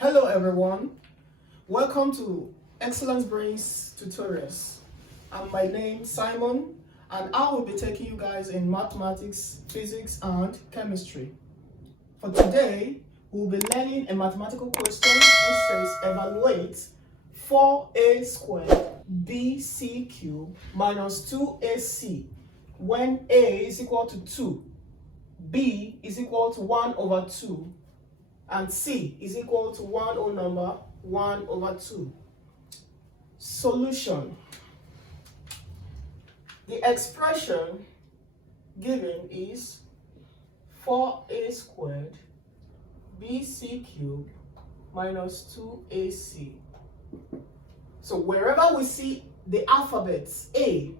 Hello everyone, welcome to Excellence Brains Tutorials. My name Simon and I will be taking you guys in mathematics, physics and chemistry. For today, we'll be learning a mathematical question which says evaluate 4a squared bc cubed minus 2ac when a is equal to 2, b is equal to 1 over 2, and c is equal to 1 over 2. Solution. The expression given is 4a squared bc cubed minus 2ac. So wherever we see the alphabet A,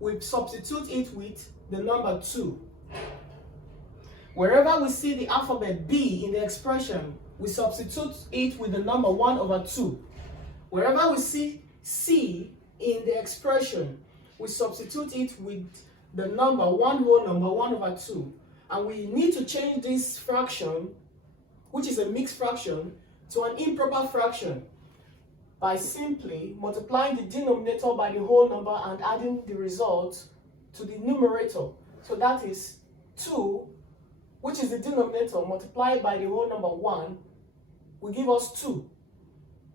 we substitute it with the number 2. Wherever we see the alphabet B in the expression, we substitute it with the number 1 over 2. Wherever we see C in the expression, we substitute it with the number 1 over 2. And we need to change this fraction, which is a mixed fraction, to an improper fraction by simply multiplying the denominator by the whole number and adding the result to the numerator. So that is 2, which is the denominator, multiplied by the whole number 1, will give us 2.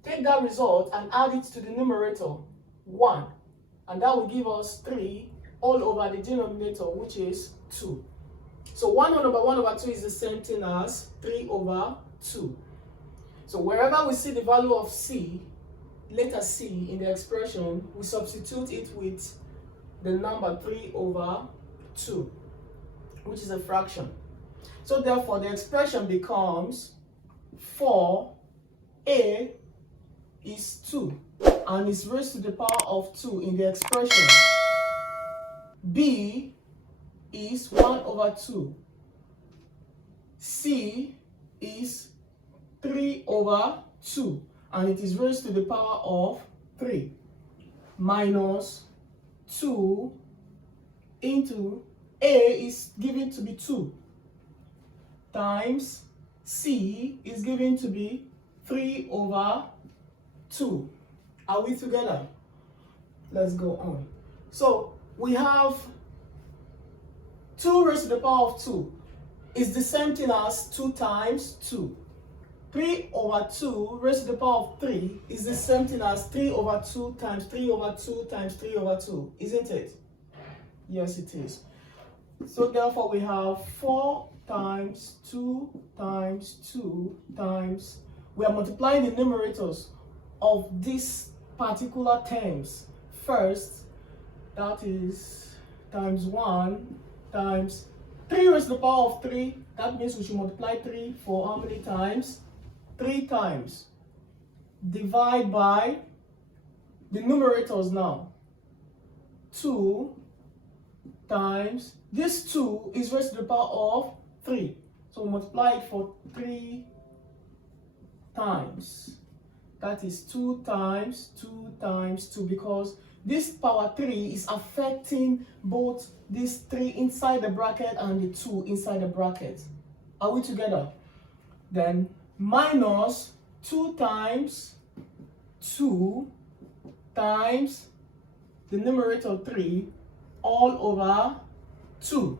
Take that result and add it to the numerator, 1, and that will give us 3 all over the denominator, which is 2. So 1 over 2 is the same thing as 3 over 2. So wherever we see the value of C, letter C in the expression, we substitute it with the number 3 over 2, which is a fraction. So therefore, the expression becomes 4a is 2 and is raised to the power of 2 in the expression. B is 1 over 2. C is 3 over 2 and it is raised to the power of 3 minus 2 into A is given to be 2 times C is given to be 3 over 2. Are we together? Let's go on. So we have 2 raised to the power of 2 is the same thing as 2 times 2. 3 over 2 raised to the power of 3 is the same thing as 3 over 2 times 3 over 2 times 3 over 2, isn't it? Yes, it is. So therefore we have 4 times 2 times 2 times, we are multiplying the numerators of these particular terms. First, that is times 1 times 3 raised to the power of 3. That means we should multiply 3 for how many times? 3 times. Divide by the numerators now. 2 times, this 2 is raised to the power of 3. So multiply it for 3 times. That is 2 times 2 times 2, because this power 3 is affecting both this 3 inside the bracket and the 2 inside the bracket. Are we together? Then minus 2 times 2 times the numerator 3 all over 2.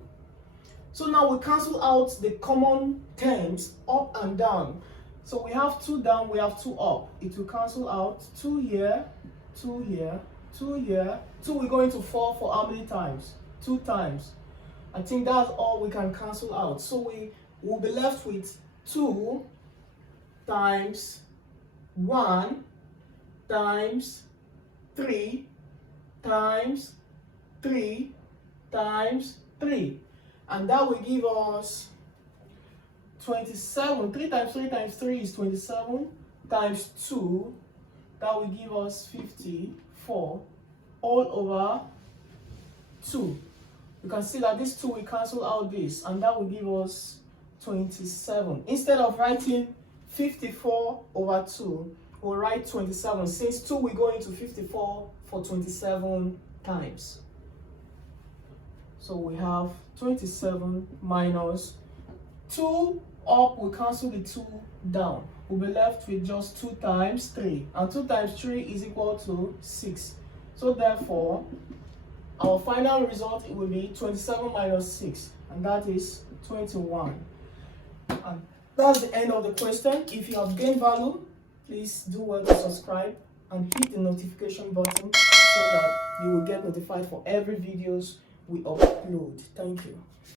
So now we cancel out the common terms up and down. So we have 2 down, we have 2 up. It will cancel out 2 here, 2 here, 2 here. 2 will go into 4 for how many times? 2 times. I think that's all we can cancel out. So we will be left with 2 times 1 times 3 times 3 times 3. And that will give us 27. 3 times 3 times 3 is 27 times 2. That will give us 54 all over 2. You can see that this 2 will cancel out this, and that will give us 27. Instead of writing 54 over 2, we'll write 27, since 2 will go into 54 for 27 times. So we have 27 minus 2 up, we cancel the 2 down. We'll be left with just 2 times 3. And 2 times 3 is equal to 6. So therefore, our final result will be 27 minus 6. And that is 21. And that's the end of the question. If you have gained value, please do well to subscribe and hit the notification button so that you will get notified for every videos we upload. Thank you.